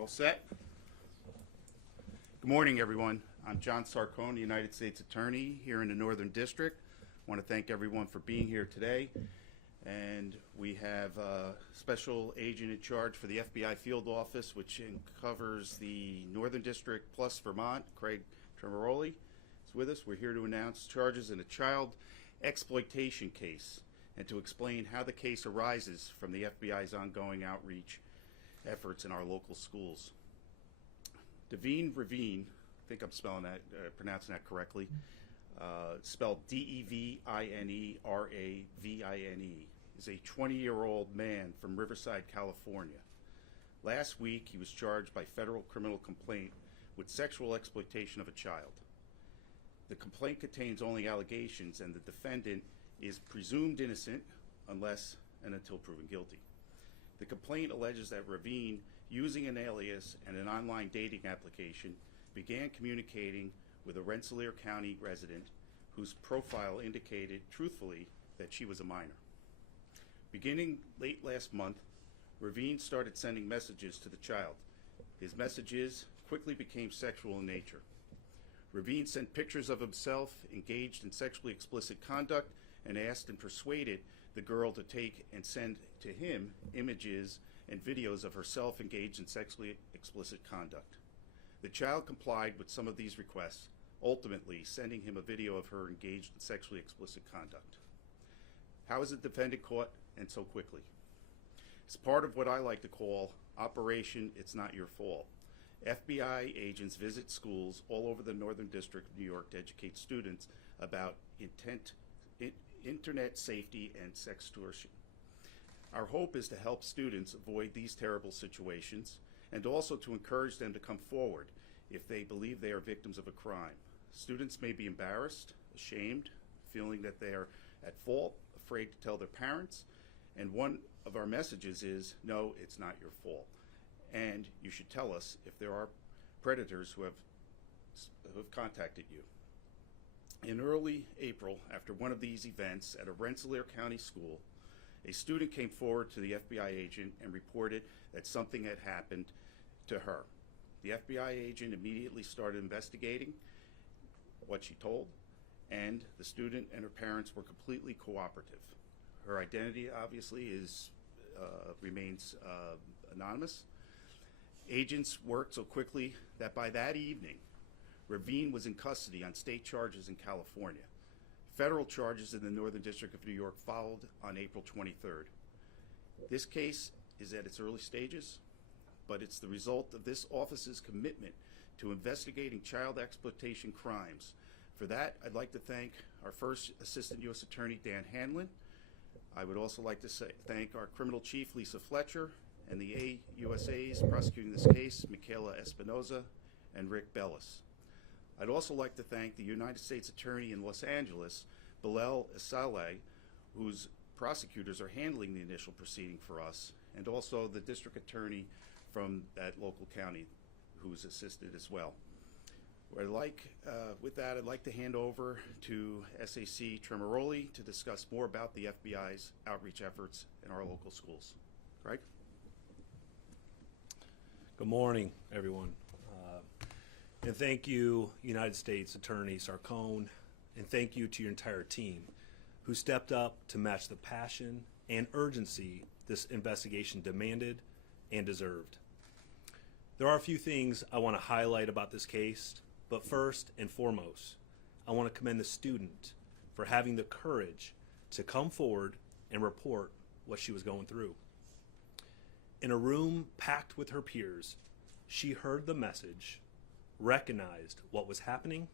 all set? Good morning, everyone. I'm John Sarcone, United States Attorney here in the Northern District. I want to thank everyone for being here today. And we have a special agent in charge for the FBI field office, which covers the Northern District plus Vermont, Craig Tremori, is with us. We're here to announce charges in a child exploitation case and to explain how the case arises from the FBI's ongoing outreach efforts in our local schools. Devine Ravine, I think I'm spelling that, pronouncing that correctly, spelled Devineravine, is a 20-year-old man from Riverside, California. Last week, he was charged by federal criminal complaint with sexual exploitation of a child. The complaint contains only allegations, and the defendant is presumed innocent unless and until proven guilty. The complaint alleges that Ravine, using an alias and an online dating application, began communicating with a Rensselaer County resident whose profile indicated truthfully that she was a minor. Beginning late last month, Ravine started sending messages to the child. His messages quickly became sexual in nature. Ravine sent pictures of himself engaged in sexually explicit conduct and asked and persuaded the girl to take and send to him images and videos of herself engaged in sexually explicit conduct. The child complied with some of these requests, ultimately sending him a video of her engaged in sexually explicit conduct. How is the defendant caught and so quickly? It's part of what I like to call Operation It's Not Your Fault. FBI agents visit schools all over the Northern District of New York to educate students about internet safety and sextortion. Our hope is to help students avoid these terrible situations and also to encourage them to come forward if they believe they are victims of a crime. Students may be embarrassed, ashamed, feeling that they are at fault, afraid to tell their parents, and one of our messages is, no, it's not your fault. And you should tell us if there are predators who have contacted you. In early April, after one of these events at a Rensselaer County school, a student came forward to the FBI agent and reported that something had happened to her. The FBI agent immediately started investigating what she told, and the student and her parents were completely cooperative. Her identity obviously remains anonymous. Agents worked so quickly that by that evening, Ravine was in custody on state charges in California. Federal charges in the Northern District of New York followed on April 23rd. This case is at its early stages, but it's the result of this office's commitment to investigating child exploitation crimes. For that, I'd like to thank our first Assistant U.S. Attorney, Dan Hanlon. I would also like to thank our Criminal Chief, Lisa Fletcher, and the AUSAs prosecuting this case, Michaela Espinoza and Rick Bellis. I'd also like to thank the United States Attorney in Los Angeles, Bilal Saleh, whose prosecutors are handling the initial proceeding for us, and also the District Attorney from that local county who's assisted as well. With that, I'd like to hand over to SACE Tremori to discuss more about the FBI's outreach efforts in our local schools. Craig? Good morning, everyone. And thank you, United States Attorney Sarcone, and thank you to your entire team who stepped up to match the passion and urgency this investigation demanded and deserved. There are a few things I want to highlight about this case, but first and foremost, I want to commend the student for having the courage to come forward and report what she was going through. In a room packed with her peers, she heard the message, recognized what was happening,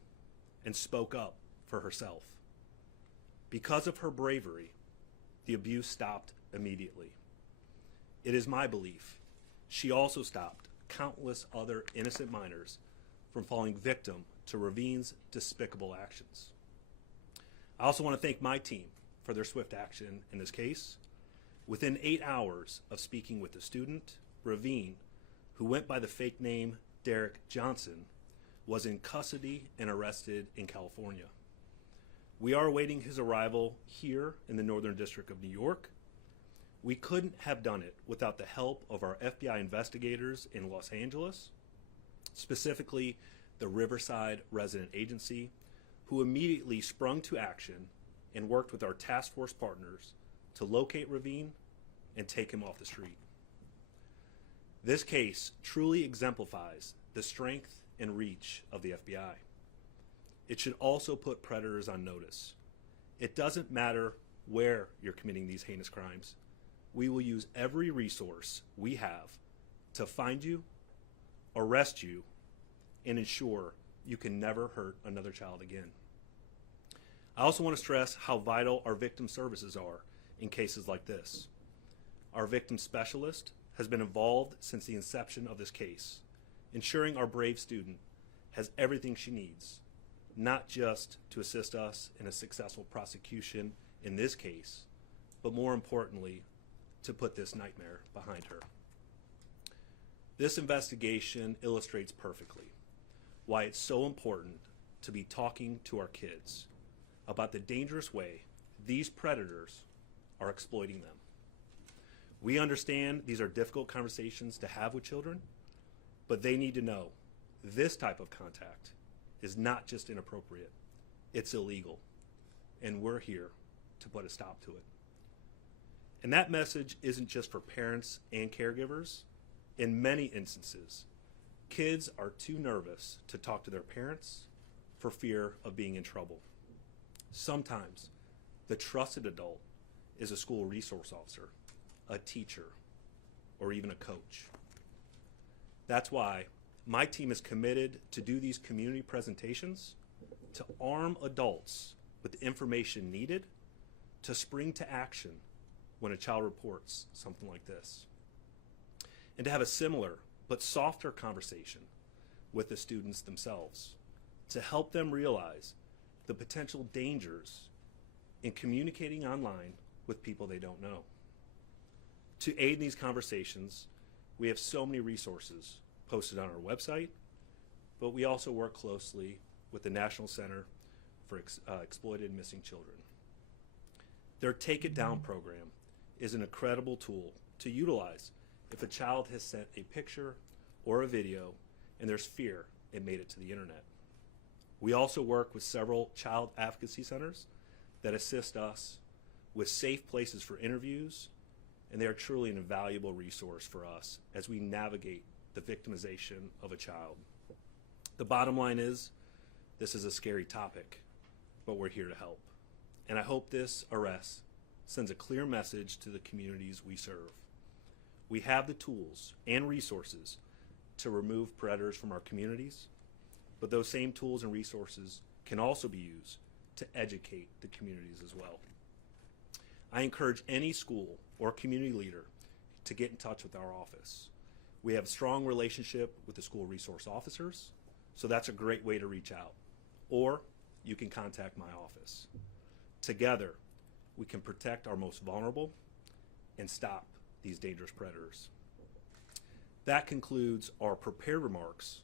and spoke up for herself. Because of her bravery, the abuse stopped immediately. It is my belief she also stopped countless other innocent minors from falling victim to Ravine's despicable actions. I also want to thank my team for their swift action in this case. Within 8 hours of speaking with the student, Ravine, who went by the fake name Derek Johnson, was in custody and arrested in California. We are awaiting his arrival here in the Northern District of New York. We couldn't have done it without the help of our FBI investigators in Los Angeles, specifically the Riverside Resident Agency, who immediately sprung to action and worked with our task force partners to locate Ravine and take him off the street. This case truly exemplifies the strength and reach of the FBI. It should also put predators on notice. It doesn't matter where you're committing these heinous crimes. We will use every resource we have to find you, arrest you, and ensure you can never hurt another child again. I also want to stress how vital our victim services are in cases like this. Our victim specialist has been involved since the inception of this case, ensuring our brave student has everything she needs, not just to assist us in a successful prosecution in this case, but more importantly, to put this nightmare behind her. This investigation illustrates perfectly why it's so important to be talking to our kids about the dangerous way these predators are exploiting them. We understand these are difficult conversations to have with children, but they need to know this type of contact is not just inappropriate, it's illegal, and we're here to put a stop to it. And that message isn't just for parents and caregivers. In many instances, kids are too nervous to talk to their parents for fear of being in trouble. Sometimes the trusted adult is a school resource officer, a teacher, or even a coach. That's why my team is committed to do these community presentations to arm adults with the information needed to spring to action when a child reports something like this, and to have a similar but softer conversation with the students themselves to help them realize the potential dangers in communicating online with people they don't know. To aid in these conversations, we have so many resources posted on our website, but we also work closely with the National Center for Exploited and Missing Children. Their Take It Down program is an incredible tool to utilize if a child has sent a picture or a video and there's fear it made it to the internet. We also work with several child advocacy centers that assist us with safe places for interviews, and they are truly an invaluable resource for us as we navigate the victimization of a child. The bottom line is, this is a scary topic, but we're here to help. And I hope this arrest sends a clear message to the communities we serve. We have the tools and resources to remove predators from our communities, but those same tools and resources can also be used to educate the communities as well. I encourage any school or community leader to get in touch with our office. We have a strong relationship with the school resource officers, so that's a great way to reach out. Or you can contact my office. Together, we can protect our most vulnerable and stop these dangerous predators. That concludes our prepared remarks.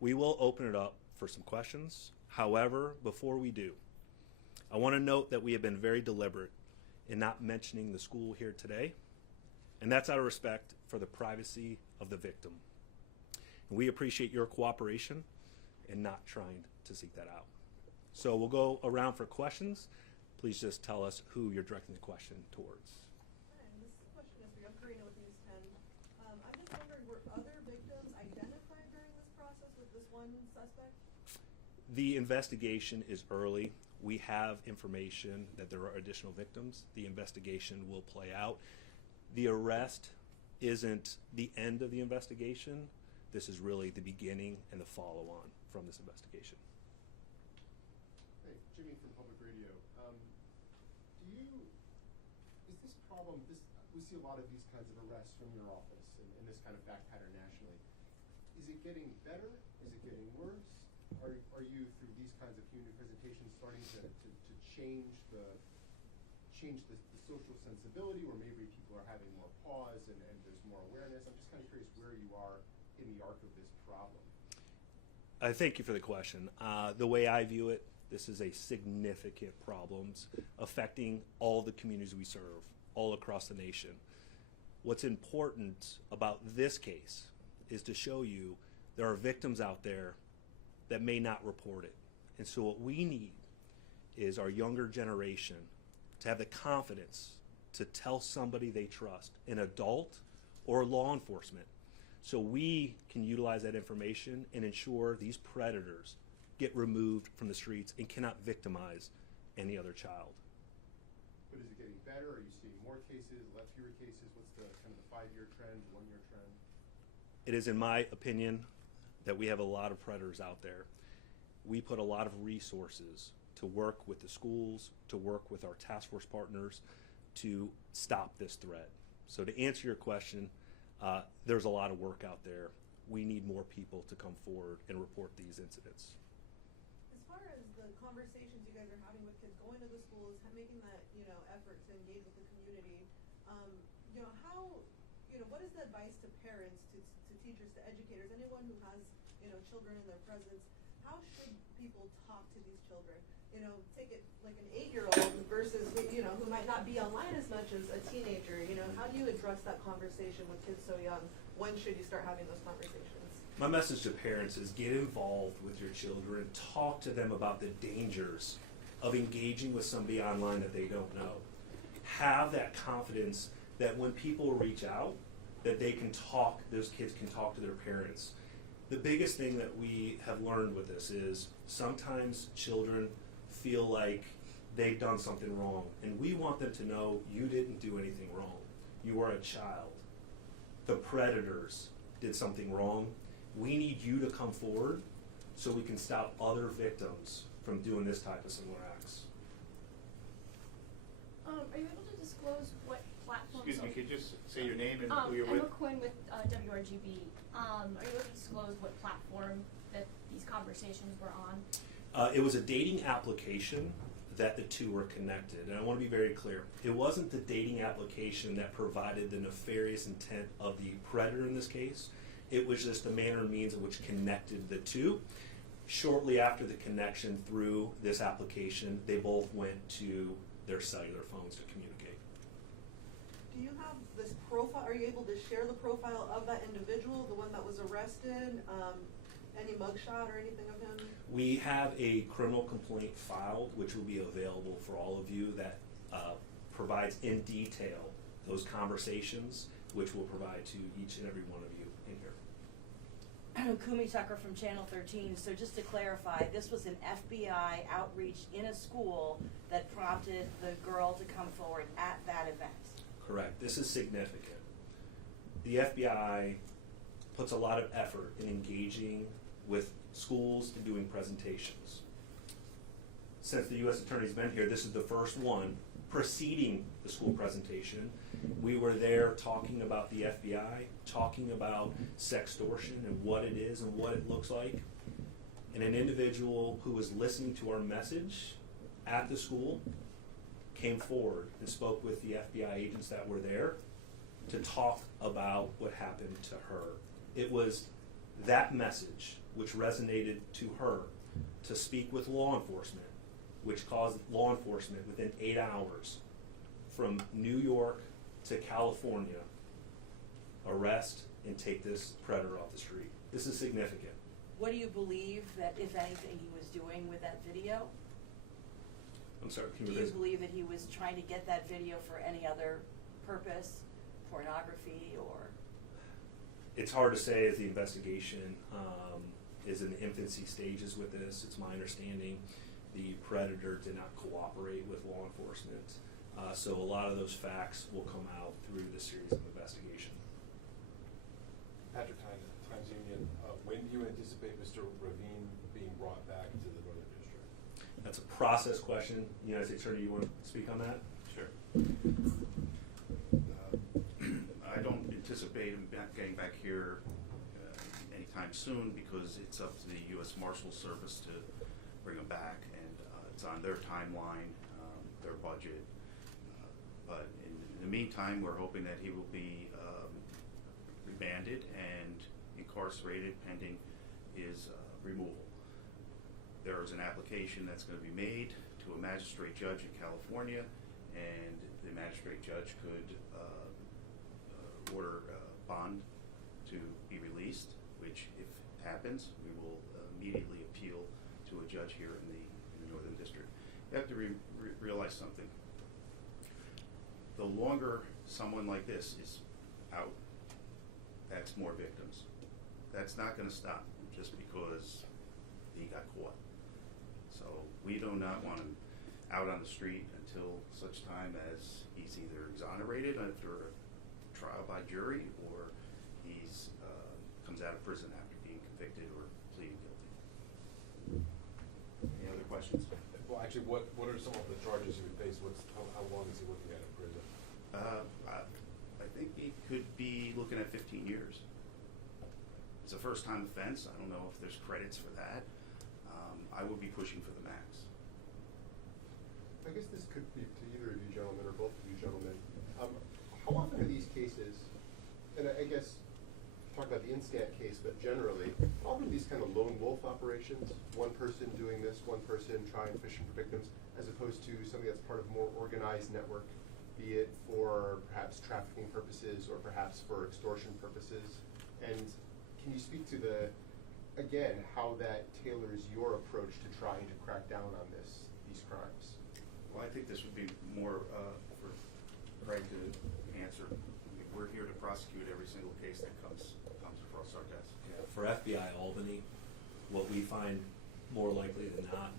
We will open it up for some questions. However, before we do, I want to note that we have been very deliberate in not mentioning the school here today, and that's out of respect for the privacy of the victim. And we appreciate your cooperation in not trying to seek that out. So we'll go around for questions. Please just tell us who you're directing the question towards. Hi, this question is for you. I'm Karina with News 10. I'm just wondering, were other victims identified during this process with this one suspect? The investigation is early. We have information that there are additional victims. The investigation will play out. The arrest isn't the end of the investigation. This is really the beginning and the follow-on from this investigation. Hey, Jimmy from Public Radio. Is this problem, we see a lot of these kinds of arrests from your office and this kind of fact pattern nationally. Is it getting better? Is it getting worse? Are you, through these kinds of community presentations, starting to change the social sensibility, where maybe people are having more pause and there's more awareness? I'm just kind of curious where you are in the arc of this problem. Thank you for the question. The way I view it, this is a significant problem affecting all the communities we serve all across the nation. What's important about this case is to show you there are victims out there that may not report it. And so what we need is our younger generation to have the confidence to tell somebody they trust, an adult or law enforcement, so we can utilize that information and ensure these predators get removed from the streets and cannot victimize any other child. But is it getting better? Are you seeing more cases, fewer cases? What's the kind of the 5-year trend, 1-year trend? It is in my opinion that we have a lot of predators out there. We put a lot of resources to work with the schools, to work with our task force partners to stop this threat. So to answer your question, there's a lot of work out there. We need more people to come forward and report these incidents. As far as the conversations you guys are having with kids, going to the schools, making that, effort to engage with the community, what is the advice to parents, to teachers, to educators, anyone who has, children in their presence? How should people talk to these children? Take it like an 8-year-old versus, who might not be online as much as a teenager. How do you address that conversation with kids so young? When should you start having those conversations? My message to parents is get involved with your children, talk to them about the dangers of engaging with somebody online that they don't know. Have that confidence that when people reach out, that they can talk, those kids can talk to their parents. The biggest thing that we have learned with this is sometimes children feel like they've done something wrong, and we want them to know you didn't do anything wrong. You are a child. The predators did something wrong. We need you to come forward so we can stop other victims from doing this type of similar acts. Are you able to disclose what platform? Excuse me, could you just say your name and who you're Emma with? Quinn with WRGB. Are you able to disclose what platform that these conversations were on? It was a dating application that the two were connected. And I want to be very clear. It wasn't the dating application that provided the nefarious intent of the predator in this case. It was just the manner and means in which connected the two. Shortly after the connection through this application, they both went to their cellular phones to communicate. Do you have this profile? Are you able to share the profile of that individual, the one that was arrested? Any mugshot or anything of him? We have a criminal complaint filed, which will be available for all of you, that provides in detail those conversations, which we'll provide to each and every one of you in here. Kumi Tucker from Channel 13. So just to clarify, this was an FBI outreach in a school that prompted the girl to come forward at that event. Correct. This is significant. The FBI puts a lot of effort in engaging with schools and doing presentations. Since the U.S. Attorney's been here, this is the first one preceding the school presentation. We were there talking about the FBI, talking about sextortion and what it is and what it looks like. And an individual who was listening to our message at the school came forward and spoke with the FBI agents that were there to talk about what happened to her. It was that message which resonated to her to speak with law enforcement, which caused law enforcement within 8 hours from New York to California arrest and take this predator off the street. This is significant. What do you believe that, if anything, he was doing with that video? I'm sorry, can Do you you repeat? believe that he was trying to get that video for any other purpose, pornography, or? It's hard to say as the investigation is in the infancy stages with this. It's my understanding the predator did not cooperate with law enforcement. So a lot of those facts will come out through this series of investigation. Patrick Heine, Times Union. When do you anticipate Mr. Ravine being brought back into the Northern District? That's a process question. United States Attorney, you want to speak on that? Sure. I don't anticipate him getting back here anytime soon because it's up to the U.S. Marshal Service to bring him back, and it's on their timeline, their budget. But in the meantime, we're hoping that he will be remanded and incarcerated pending his removal. There is an application that's going to be made to a magistrate judge in California, and the magistrate judge could order bond to be released, which if happens, we will immediately appeal to a judge here in the Northern District. You have to realize something. The longer someone like this is out, that's more victims. That's not going to stop just because he got caught. So we do not want him out on the street until such time as he's either exonerated after a trial by jury or he's comes out of prison after being convicted or pleading guilty. Any other questions? Well, actually, what are some of the charges he would face? How long is he looking at in prison? I think he could be looking at 15 years. It's a first-time offense. I don't know if there's credits for that. I would be pushing for the max. I guess this could be to either of you gentlemen or both of you gentlemen. How often are these cases, and I guess talk about the instant case, but generally, how often are these kind of lone wolf operations, one person doing this, one person trying fishing for victims, as opposed to something that's part of a more organized network, be it for perhaps trafficking purposes or perhaps for extortion purposes? And can you speak to again, how that tailors your approach to trying to crack down on these crimes? Well, I think this would be more for Craig to answer. I mean, we're here to prosecute every single case that comes across our desk. Yeah, for FBI Albany, what we find more likely than not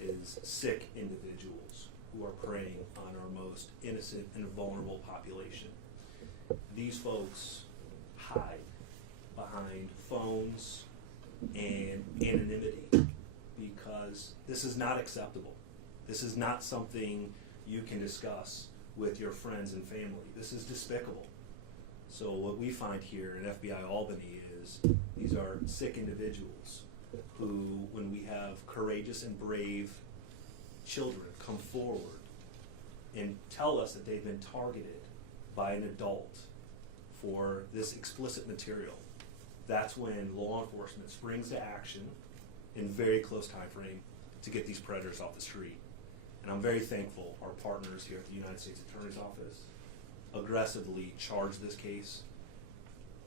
is sick individuals who are preying on our most innocent and vulnerable population. These folks hide behind phones and anonymity because this is not acceptable. This is not something you can discuss with your friends and family. This is despicable. So what we find here in FBI Albany is these are sick individuals who, when we have courageous and brave children come forward and tell us that they've been targeted by an adult for this explicit material, that's when law enforcement springs to action in very close time frame to get these predators off the street. And I'm very thankful our partners here at the United States Attorney's Office aggressively charged this case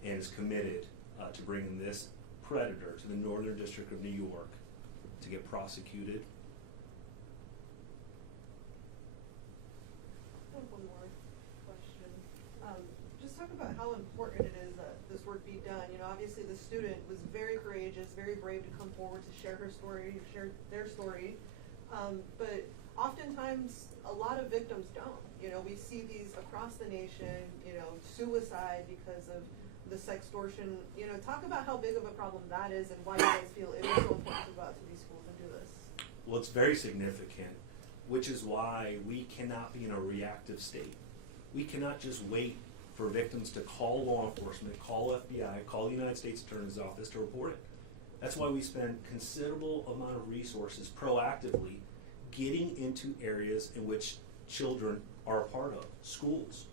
and is committed to bringing this predator to the Northern District of New York to get prosecuted. I have one more question. Just talk about how important it is that this work be done. You know, obviously the student was very courageous, very brave to come forward to share her story, share their story. But oftentimes a lot of victims don't. You know, we see these across the nation, you know, suicide because of the sextortion. You know, talk about how big of a problem that is and why you guys feel it is so important to go out to these schools and do this. Well, it's very significant, which is why we cannot be in a reactive state. We cannot just wait for victims to call law enforcement, call FBI, call the United States Attorney's Office to report it. That's why we spend considerable amount of resources proactively getting into areas in which children are a part of, schools,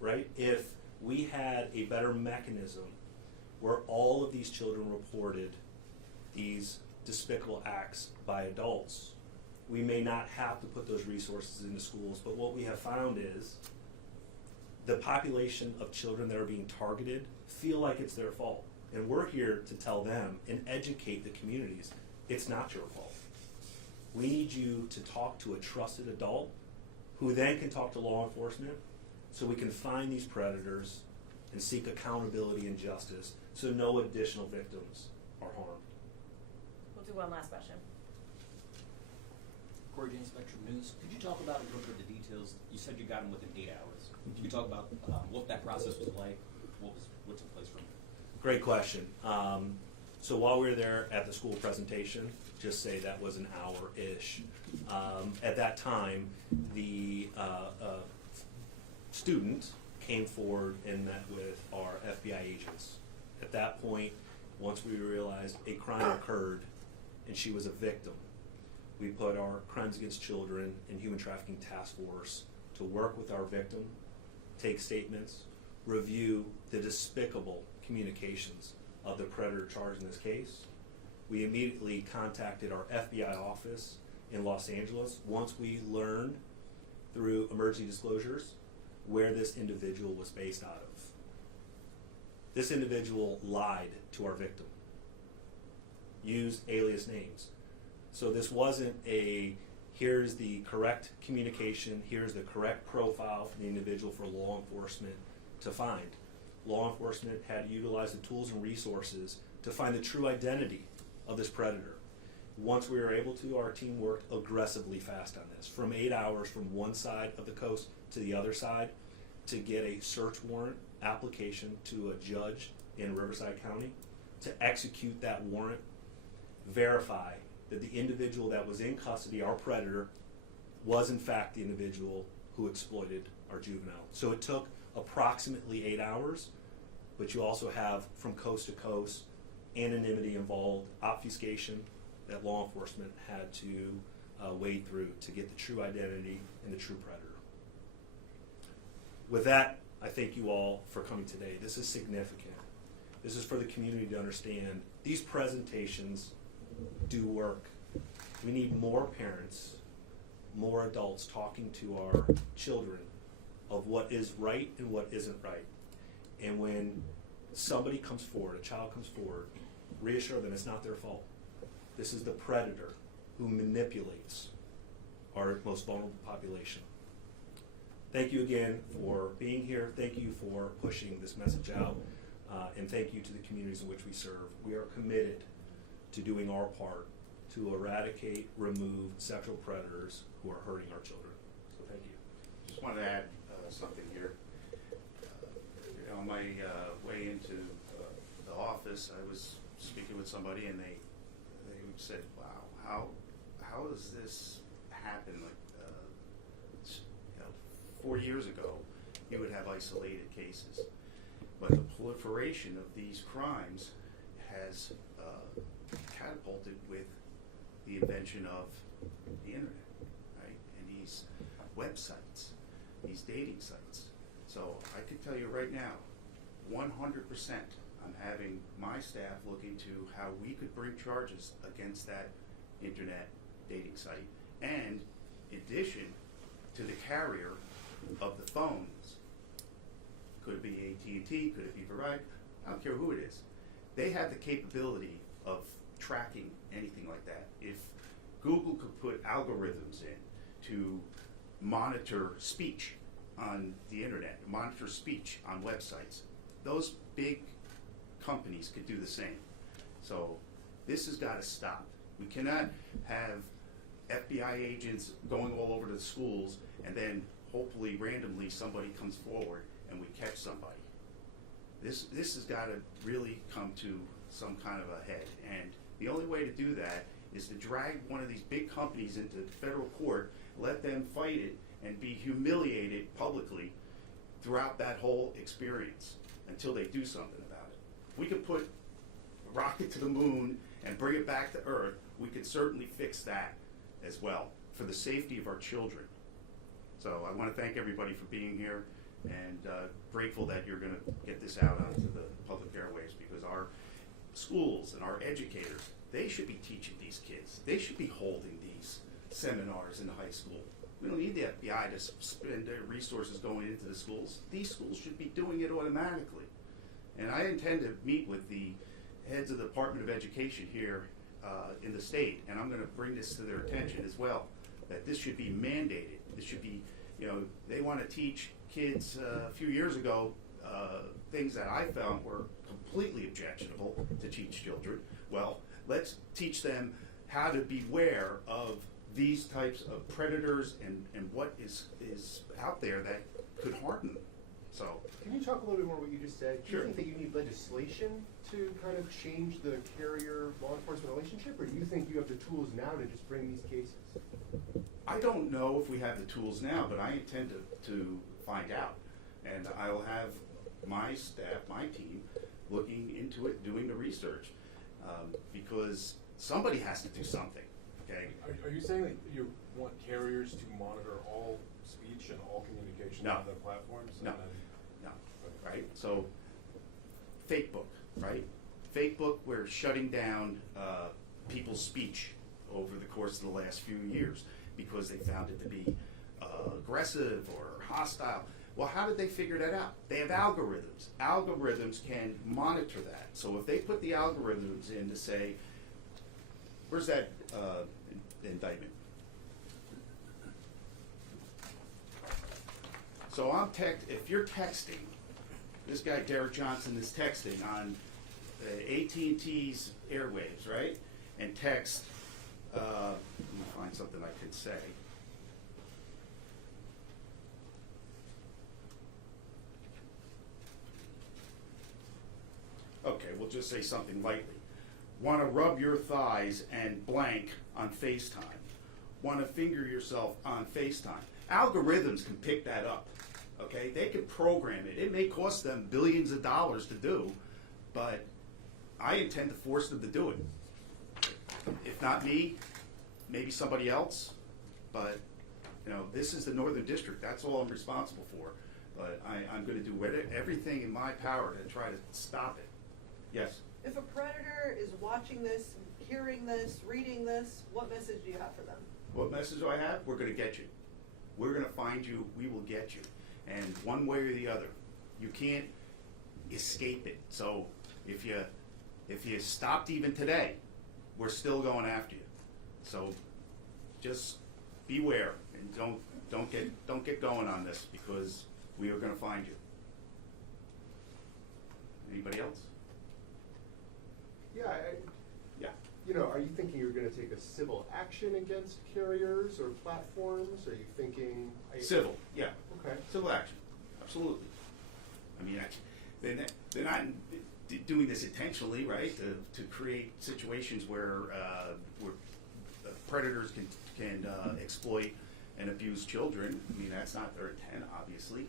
right? If we had a better mechanism where all of these children reported these despicable acts by adults, we may not have to put those resources into schools, but what we have found is the population of children that are being targeted feel like it's their fault. And we're here to tell them and educate the communities, it's not your fault. We need you to talk to a trusted adult who then can talk to law enforcement so we can find these predators and seek accountability and justice so no additional victims are harmed. We'll do one last question. Corey James, Spectrum News. Could you talk about a little bit of the details? You said you got them within 8 hours. Could you talk about what that process was like? What took place from there? Great question. So while we were there at the school presentation, just say that was an hour-ish. At that time, the student came forward and met with our FBI agents. At that point, once we realized a crime occurred and she was a victim, we put our Crimes Against Children and Human Trafficking Task Force to work with our victim, take statements, review the despicable communications of the predator charged in this case. We immediately contacted our FBI office in Los Angeles once we learned through emergency disclosures where this individual was based out of. This individual lied to our victim, used alias names. So this wasn't a, here's the correct communication, here's the correct profile for the individual for law enforcement to find. Law enforcement had to utilize the tools and resources to find the true identity of this predator. Once we were able to, our team worked aggressively fast on this, from 8 hours from one side of the coast to the other side, to get a search warrant application to a judge in Riverside County, to execute that warrant, verify that the individual that was in custody, our predator, was in fact the individual who exploited our juvenile. So it took approximately 8 hours, but you also have, from coast to coast, anonymity involved, obfuscation that law enforcement had to wade through to get the true identity and the true predator. With that, I thank you all for coming today. This is significant. This is for the community to understand. These presentations do work. We need more parents, more adults talking to our children of what is right and what isn't right. And when somebody comes forward, a child comes forward, reassure them it's not their fault. This is the predator who manipulates our most vulnerable population. Thank you again for being here. Thank you for pushing this message out. And thank you to the communities in which we serve. We are committed to doing our part to eradicate, remove sexual predators who are hurting our children. So thank you. Just wanted to add something here. On my way into the office, I was speaking with somebody, and they said, "Wow, how does this happen? Like, 4 years ago, you would have isolated cases, but the proliferation of these crimes has catapulted with the invention of the internet, right? And these websites, these dating sites. So I could tell you right now, 100%, I'm having my staff look into how we could bring charges against that internet dating site, and in addition to the carrier of the phones. Could it be AT&T? Could it be Verizon? I don't care who it is. They have the capability of tracking anything like that. If Google could put algorithms in to monitor speech on the internet, monitor speech on websites, those big companies could do the same. So this has got to stop. We cannot have FBI agents going all over the schools and then hopefully randomly somebody comes forward and we catch somebody. This has got to really come to some kind of a head, and the only way to do that is to drag one of these big companies into federal court, let them fight it, and be humiliated publicly throughout that whole experience until they do something about it. If we could put a rocket to the moon and bring it back to Earth, we could certainly fix that as well for the safety of our children. So I want to thank everybody for being here, and grateful that you're going to get this out onto the public airwaves, because our schools and our educators, they should be teaching these kids. They should be holding these seminars in the high school. We don't need the FBI to spend their resources going into the schools. These schools should be doing it automatically. And I intend to meet with the heads of the Department of Education here in the state, and I'm going to bring this to their attention as well, that this should be mandated. This should be, they want to teach kids a few years ago things that I found were completely objectionable to teach children. Well, let's teach them how to beware of these types of predators and what is out there that could harm them. So, can you talk a little bit more what you just said? Do Sure. you think that you need legislation to kind of change the carrier-law enforcement relationship, or do you think you have the tools now to just bring these cases? I don't know if we have the tools now, but I intend to find out. And I'll have my staff, my team, looking into it, doing the research, because somebody has to do something, okay? Are you saying that you want carriers to monitor all speech and all communication No. on their platforms? No. And then- No, right? So, Facebook, right? Facebook, we're shutting down people's speech over the course of the last few years because they found it to be aggressive or hostile. Well, how did they figure that out? They have algorithms. Algorithms can monitor that. So if they put the algorithms in to say, where's that indictment? So if you're texting, this guy Derek Johnson is texting on AT&T's airwaves, right? And text, let me find something I could say. Okay, we'll just say something lightly. Want to rub your thighs and blank on FaceTime. Want to finger yourself on FaceTime. Algorithms can pick that up. Okay, they can program it. It may cost them billions of dollars to do, but I intend to force them to do it. If not me, maybe somebody else. But this is the Northern District. That's all I'm responsible for. But I'm going to do everything in my power to try to stop it. Yes. If a predator is watching this, hearing this, reading this, what message do you have for them? What message do I have? We're going to get you. We're going to find you. We will get you. And one way or the other, you can't escape it. So if you stopped even today, we're still going after you. So just beware and don't get going on this, because we are going to find you. Anybody else? Yeah, Yeah. are you thinking you're going to take a civil action against carriers or platforms? Are you thinking Civil, yeah. Okay. Civil action, absolutely. I mean, they're not doing this intentionally, right? To create situations where predators can exploit and abuse children. I mean, that's not their intent, obviously.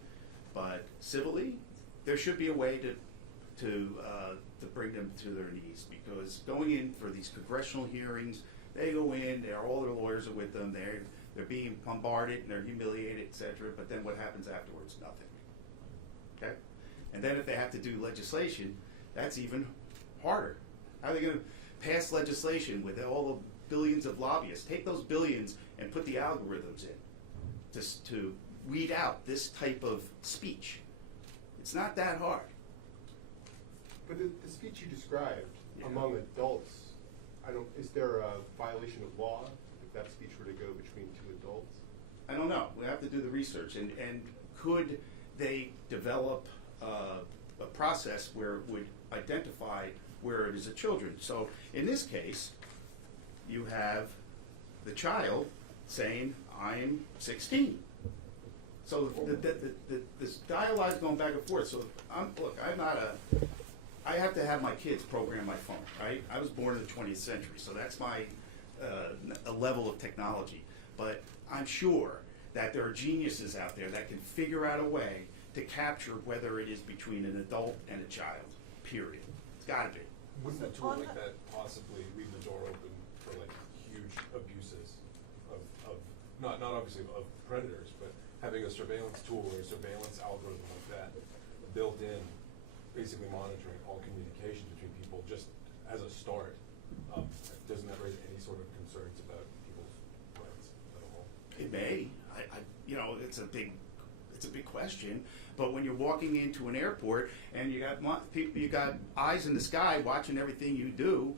But civilly, there should be a way to bring them to their knees, because going in for these congressional hearings, they go in, all their lawyers are with them, they're being bombarded and they're humiliated, etc. But then what happens afterwards? Nothing. Okay? And then if they have to do legislation, that's even harder. How are they going to pass legislation with all the billions of lobbyists? Take those billions and put the algorithms in to weed out this type of speech. It's not that hard. But the speech you described Yeah. among adults, is there a violation of law if that speech were to go between two adults? I don't know. We have to do the research. And could they develop a process where it would identify where it is a children? So in this case, you have the child saying, I'm 16. So this dialogue is going back and forth. So I have to have my kids program my phone, right? I was born in the 20th century, so that's my a level of technology. But I'm sure that there are geniuses out there that can figure out a way to capture whether it is between an adult and a child, period. It's got to be. Wouldn't a tool like that possibly leave the door open for like huge abuses of not obviously of predators, but having a surveillance tool or a surveillance algorithm like that built in, basically monitoring all communication between people just as a start? Doesn't that raise any sort of concerns about people's rights at all? It may. It's a big question. But when you're walking into an airport and you got eyes in the sky watching everything you do,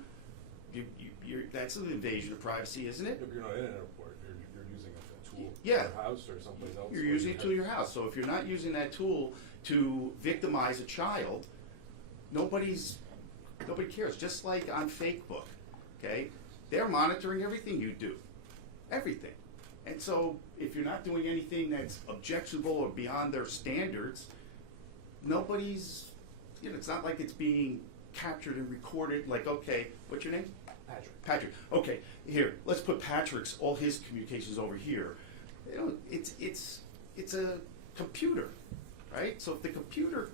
that's an invasion of privacy, isn't it? If you're not in an airport, you're using a tool Yeah. at your house or someplace else. You're using it to your house. So if you're not using that tool to victimize a child, nobody cares. Just like on Facebook, okay? They're monitoring everything you do, everything. And so if you're not doing anything that's objectionable or beyond their standards, nobody's, it's not like it's being captured and recorded. Like, okay, what's your name? Patrick. Okay, here, let's put all his communications over here. It's a computer, right? So if the computer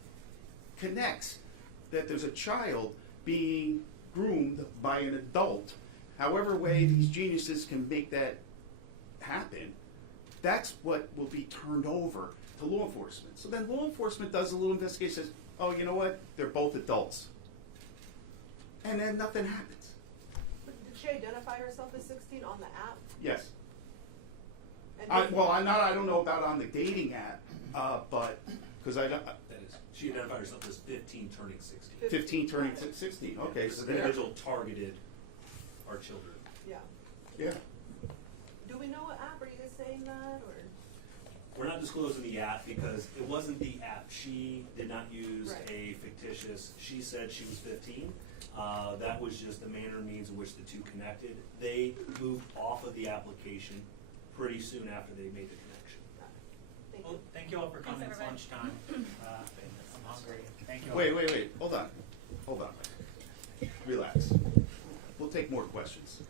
connects that there's a child being groomed by an adult, however way these geniuses can make that happen, that's what will be turned over to law enforcement. So then law enforcement does a little investigation, says, oh, you know what? They're both adults. And then nothing happens. But did she identify herself as 16 on the app? Yes. And I don't know about on the dating app, But, because I don't, That is, she identified herself as 15 turning 16. 15 turning 16, okay, This so there. individual targeted our children. Yeah. Yeah. Do we know what app? Are you guys saying that, or? We're not disclosing the app because it wasn't the app. She did not use Right. a fictitious, she said she was 15. That was just the manner and means in which the two connected. They moved off of the application pretty soon after they made the connection. Thank Well, you. thank you all for coming. It's Thanks, lunchtime. I'm hungry. Thank you all. Wait, hold on. Relax. We'll take more questions.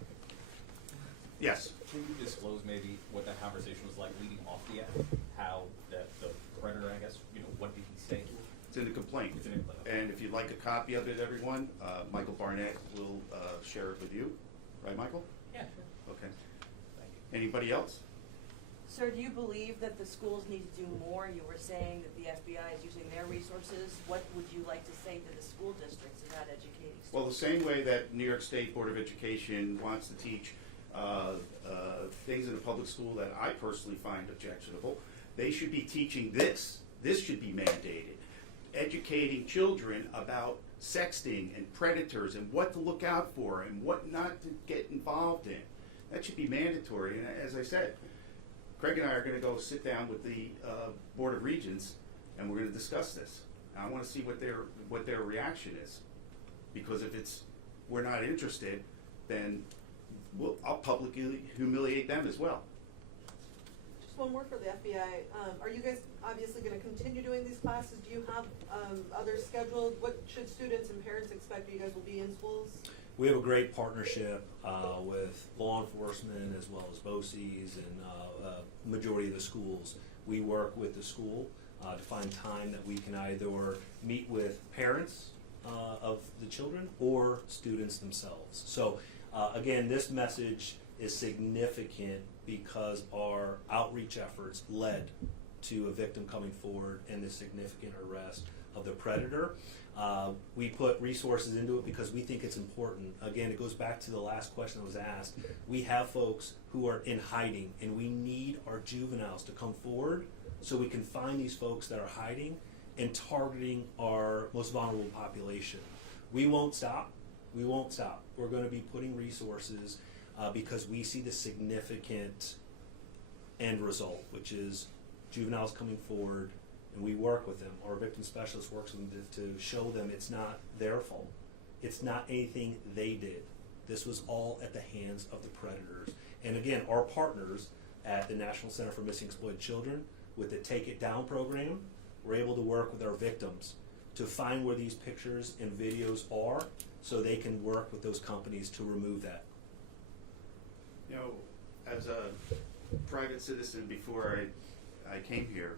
Yes? Can you disclose maybe what that conversation was like leading off the app? How the predator, I guess, what did he say? It's in the complaint. It's in the complaint. And if you'd like a copy of it, everyone, Michael Barnett will share it with you. Right, Michael? Yeah, sure. Okay. Thank you. Anybody else? Sir, do you believe that the schools need to do more? You were saying that the FBI is using their resources. What would you like to say to the school districts about educating students? Well, the same way that New York State Board of Education wants to teach things in a public school that I personally find objectionable, they should be teaching this. This should be mandated. Educating children about sexting and predators and what to look out for and what not to get involved in. That should be mandatory. And as I said, Craig and I are going to go sit down with the Board of Regents and we're going to discuss this. And I want to see what their reaction is, because if we're not interested, then I'll publicly humiliate them as well. Just one more for the FBI. Are you guys obviously going to continue doing these classes? Do you have others scheduled? What should students and parents expect? You guys will be in schools? We have a great partnership with law enforcement as well as BOCES and majority of the schools. We work with the school to find time that we can either meet with parents of the children or students themselves. So again, this message is significant because our outreach efforts led to a victim coming forward and the significant arrest of the predator. We put resources into it because we think it's important. Again, it goes back to the last question that was asked. We have folks who are in hiding, and we need our juveniles to come forward so we can find these folks that are hiding and targeting our most vulnerable population. We won't stop. We won't stop. We're going to be putting resources because we see the significant end result, which is juveniles coming forward, and we work with them. Our victim specialist works with them to show them it's not their fault. It's not anything they did. This was all at the hands of the predators. And again, our partners at the National Center for Missing Exploited Children with the Take It Down program, we're able to work with our victims to find where these pictures and videos are so they can work with those companies to remove that. You know, as a private citizen before I came here,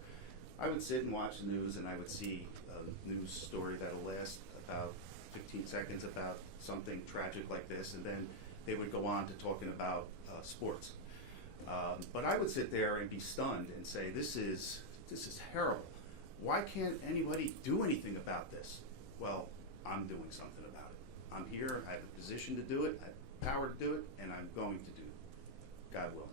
I would sit and watch the news and I would see a news story that'll last about 15 seconds about something tragic like this, and then they would go on to talking about sports. But I would sit there and be stunned and say, this is terrible. Why can't anybody do anything about this? Well, I'm doing something about it. I'm here, I have a position to do it, I have power to do it, and I'm going to do it. God willing.